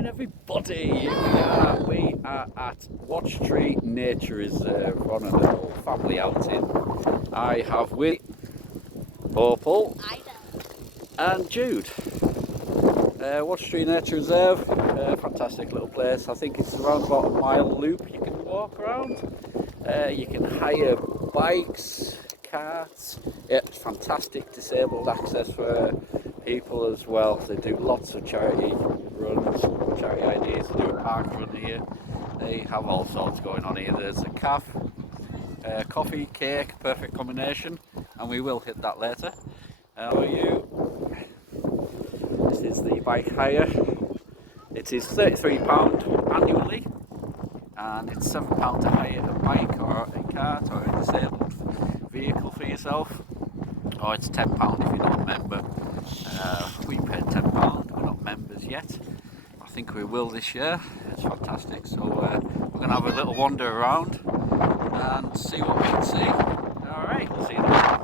morning, everybody. We are at Watchtree Nature Reserve on a little family outing. I have with Opal and Jude. Watchtree Nature Reserve, fantastic little place. I think it's around about a mile loop you can walk around. You can hire bikes, carts. Yeah, it's fantastic disabled access for people as well. They do lots of charity runs, charity ideas. They do a park run here. They have all sorts going on here. There's a cafe, coffee, cake, perfect combination, and we will hit that later. How are you? This is the bike hire. It is £33 annually, and it's £7 to hire a bike or a cart or a disabled vehicle for yourself, or it's £10 if you're not a member. We paid £10, we're not members yet. I think we will this year. It's fantastic. So we're going to have a little wander around and see what we can see. Alright, we'll see you then.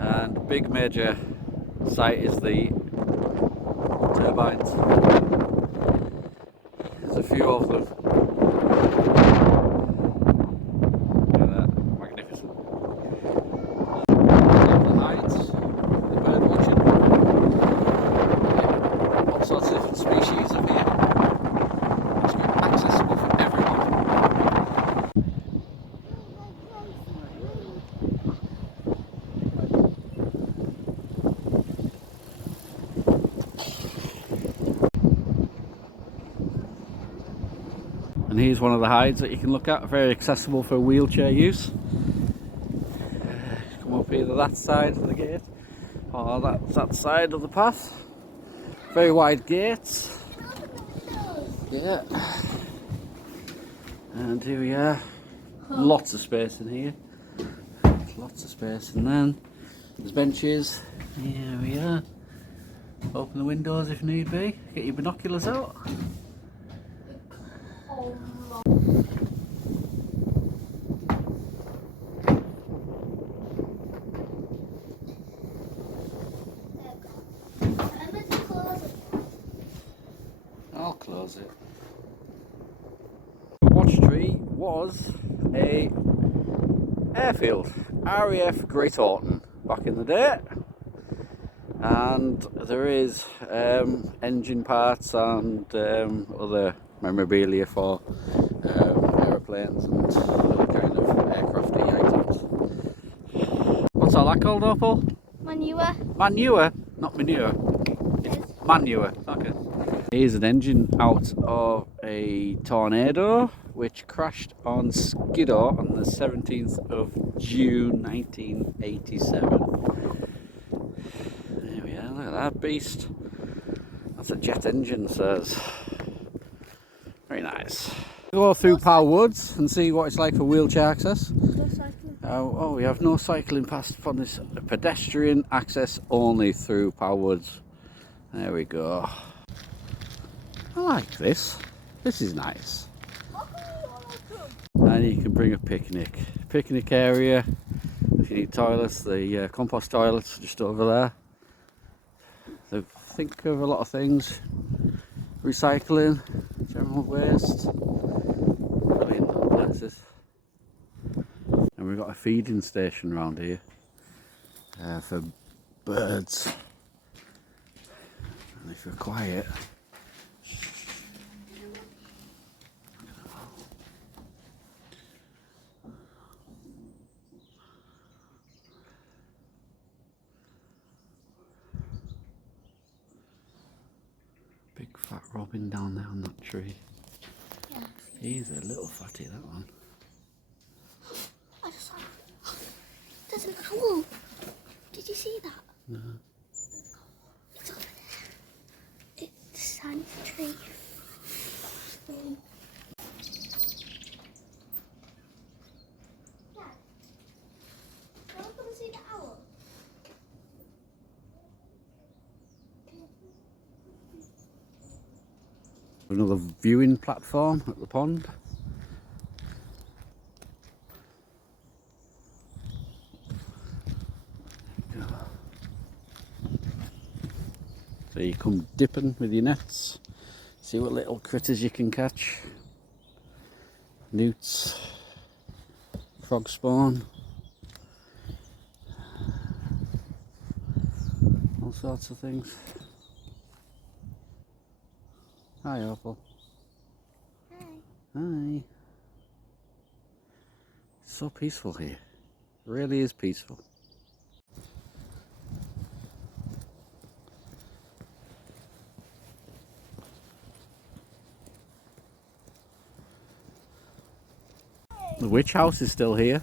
And the big major site is the turbines. There's a few of them. Look at that, magnificent. The heights, the bird watching. All sorts of different species of here. It's accessible for everyone. And here's one of the hides that you can look at, very accessible for wheelchair use. Come up either that side of the gate or that side of the path. Very wide gates. Yeah. And here we are. Lots of space in here. Lots of space, and then there's benches. Here we are. Open the windows if need be. Get your binoculars out. I'll close it. Watchtree was a airfield, RAF Great Orton back in the day, and there is engine parts and other memorabilia for aeroplanes and other kind of aircrafty items. What's all that called, Opal? Manure. Manure? Not manure. It's manure. Okay. Here's an engine out of a tornado which crashed on Skiddaw on the 17th of June 1987. There we are, look at that beast. That's a jet engine, says. Very nice. Go through Pal Woods and see what it's like for wheelchair access. No cycling. Oh, we have no cycling past on this, pedestrian access only through Pal Woods. There we go. I like this. This is nice. And you can bring a picnic area. If you need toilets, the compost toilets just over there. They think of a lot of things. Recycling, general waste. Brilliant little places. And we've got a feeding station around here for birds. And if you're quiet, big fat robin down there on that tree. Yeah. He's a little fatty, that one. I just saw. There's an owl. Did you see that? No. It's over there. It's a tiny tree. Dad, do you want to come and see the owl? Another viewing platform at the pond. So you come dipping with your nets, See what little critters you can catch. Newts, frog spawn, all sorts of things. Hi, Opal. Hi. Hi. It's so peaceful here. It really is peaceful. The witch house is still here.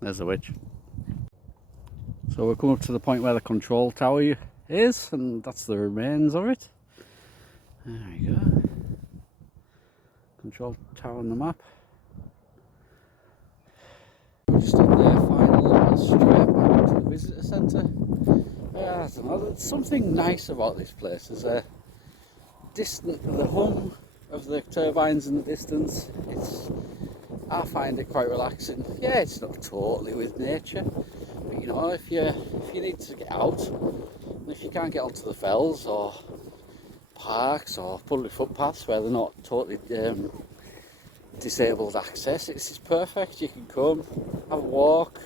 There's the witch. So we're coming up to the point where the control tower is, and that's the remains of it. There we go. Control tower on the map. We're just on the final straight back into the visitor centre. I don't know, there's something nice about this place. There's a the hum of the turbines in the distance. I find it quite relaxing. Yeah, it's not totally with nature, but you know, if you need to get out, and if you can't get onto the fells or parks or public footpaths where they're not totally disabled access, it's perfect. You can come, have a walk.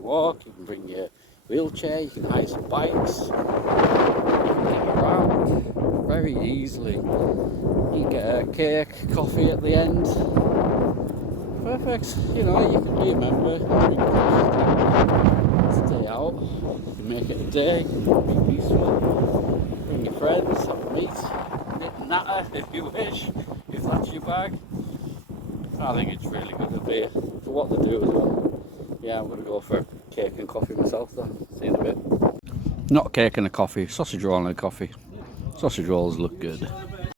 You can bring your wheelchair, you can hire some bikes, you can get around very easily. You can get a cake, coffee at the end. Perfect. You know, you can be a member, stay out, you can make it a day, you can be peaceful, bring your friends, have a meet and natter if you wish, if that's your bag. I think it's really good up here for what they do as well. Yeah, I'm going to go for a cake and coffee myself though. See you in a bit. Not a cake and a coffee, sausage roll and a coffee. Sausage rolls look good.